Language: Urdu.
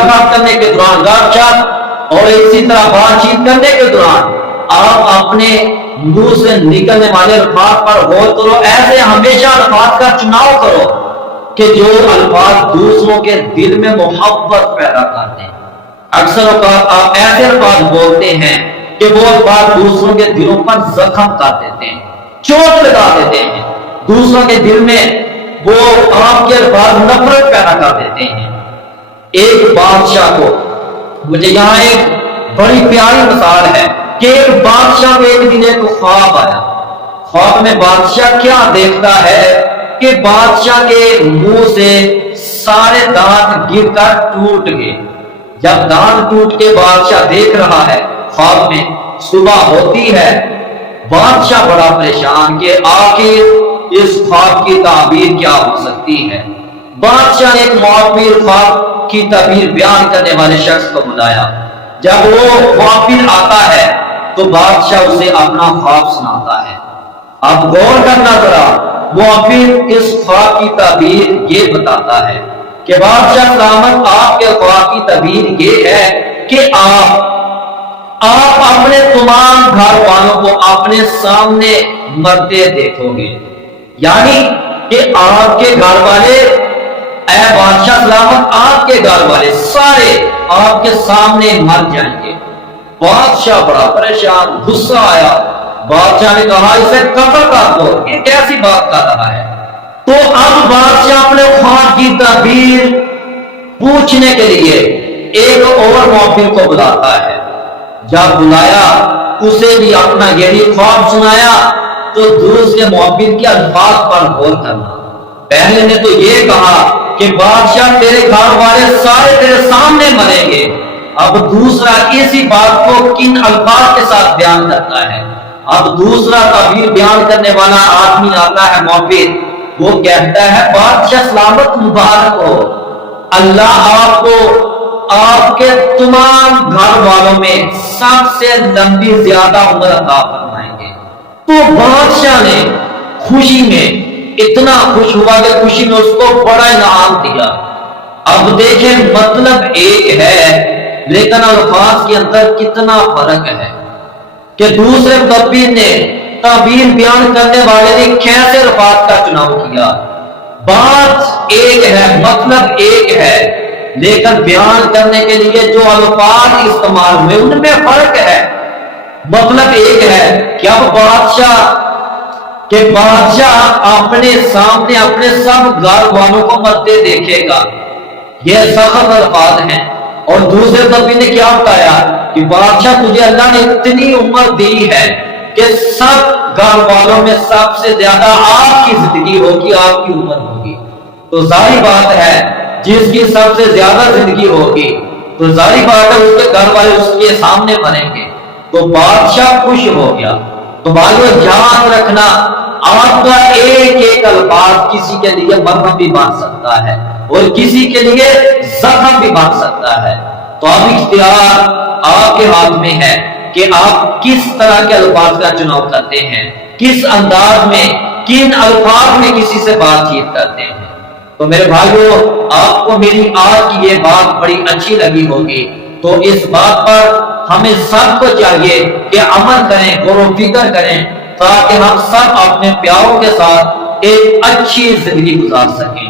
ملاقات کرنے کے دوران، گپ شپ اور اسی طرح بات چیت کرنے کے دوران آپ اپنے منہ سے نکلنے والے الفاظ پر غور کرو. ایسے ہمیشہ الفاظ کا چناؤ کرو کہ جو الفاظ دوسروں کے دل میں محبت پیدا کرتے ہیں. اکثر اوقات آپ ایسے الفاظ بولتے ہیں کہ وہ الفاظ دوسروں کے دلوں پر زخم کر دیتے ہیں، چوٹ لگا دیتے ہیں. دوسروں کے دل میں وہ آپ کے الفاظ نفرت پیدا کر دیتے ہیں. ایک بادشاہ کو، مجھے یہاں ایک بڑی پیاری مثال ہے کہ ایک بادشاہ کو ایک دن ایک خواب آیا. خواب میں بادشاہ کیا دیکھتا ہے کہ بادشاہ کے منہ سے سارے دانت گر کر ٹوٹ گئے. جب دانت ٹوٹ کے بادشاہ دیکھ رہا ہے، خواب میں صبح ہوتی ہے، بادشاہ بڑا پریشان کہ آخر اس خواب کی تعبیر کیا ہو سکتی ہے. بادشاہ نے ایک معبر خواب کی تعبیر بیان کرنے والے شخص کو بلایا. جب وہ معبر آتا ہے تو بادشاہ اسے اپنا خواب سناتا ہے. اب غور کرنا ذرا، معبر اس خواب کی تعبیر یہ بتاتا ہے کہ بادشاہ سلامت، آپ کے خواب کی تعبیر یہ ہے کہ آپ اپنے تمام گھر والوں کو اپنے سامنے مرتے دیکھو گے. یعنی کہ آپ کے گھر والے، اے بادشاہ سلامت، آپ کے گھر والے سارے آپ کے سامنے مر جائیں گے. بادشاہ بڑا پریشان، غصہ آیا. بادشاہ نے کہا اسے قتل کر دو، یہ کیسی بات کر رہا ہے. تو اب بادشاہ اپنے خواب کی تعبیر پوچھنے کے لیے ایک اور معبر کو بلاتا ہے. جب بلایا اسے بھی اپنا یہی خواب سنایا تو دوسرے معبر کے الفاظ پر غور کرنا. پہلے نے تو یہ کہا کہ بادشاہ تیرے گھر والے سارے تیرے سامنے مریں گے. اب دوسرا اسی بات کو کن الفاظ کے ساتھ بیان کرتا ہے. اب دوسرا تعبیر بیان کرنے والا آدمی آتا ہے، معبر. وہ کہتا ہے بادشاہ سلامت مبارک ہو، اللہ آپ کو آپ کے تمام گھر والوں میں سب سے لمبی زیادہ عمر عطا فرمائیں گے. تو بادشاہ نے خوشی میں اتنا خوش ہوا کہ خوشی میں اس کو بڑا انعام دیا. اب دیکھیں مطلب ایک ہے لیکن الفاظ کے اندر کتنا فرق ہے کہ دوسرے مدبر نے، تعبیر بیان کرنے والے نے کیسے الفاظ کا چناؤ کیا. بات ایک ہے، مطلب ایک ہے، لیکن بیان کرنے کے لیے جو الفاظ استعمال ہوئے ان میں فرق ہے. مطلب ایک ہے کہ اب بادشاہ اپنے سامنے اپنے سب گھر والوں کو مرتے دیکھے گا. یہ سخت الفاظ ہیں. اور دوسرے نبی نے کیا بتایا کہ بادشاہ تجھے اللہ نے اتنی عمر دی ہے کہ سب گھر والوں میں سب سے زیادہ آپ کی زندگی ہوگی، آپ کی عمر ہوگی. تو ظاہر بات ہے جس کی سب سے زیادہ زندگی ہوگی تو ظاہر بات ہے اس کے گھر والے اس کے سامنے مریں گے. تو بادشاہ خوش ہو گیا. تو بھائیو یاد رکھنا، آپ کا ایک ایک الفاظ کسی کے لیے مرہم بھی بن سکتا ہے اور کسی کے لیے زخم بھی بن سکتا ہے. تو اب اختیار آپ کے ہاتھ میں ہے کہ آپ کس طرح کے الفاظ کا چناؤ کرتے ہیں، کس انداز میں، کن الفاظ میں کسی سے بات چیت کرتے ہیں. تو میرے بھائیو، آپ کو میری آج کی یہ بات بڑی اچھی لگی ہوگی. تو اس بات پر ہمیں سب کو چاہیے کہ عمل کریں، غور و فکر کریں تاکہ ہم سب اپنے پیاروں کے ساتھ ایک اچھی زندگی گزار سکیں.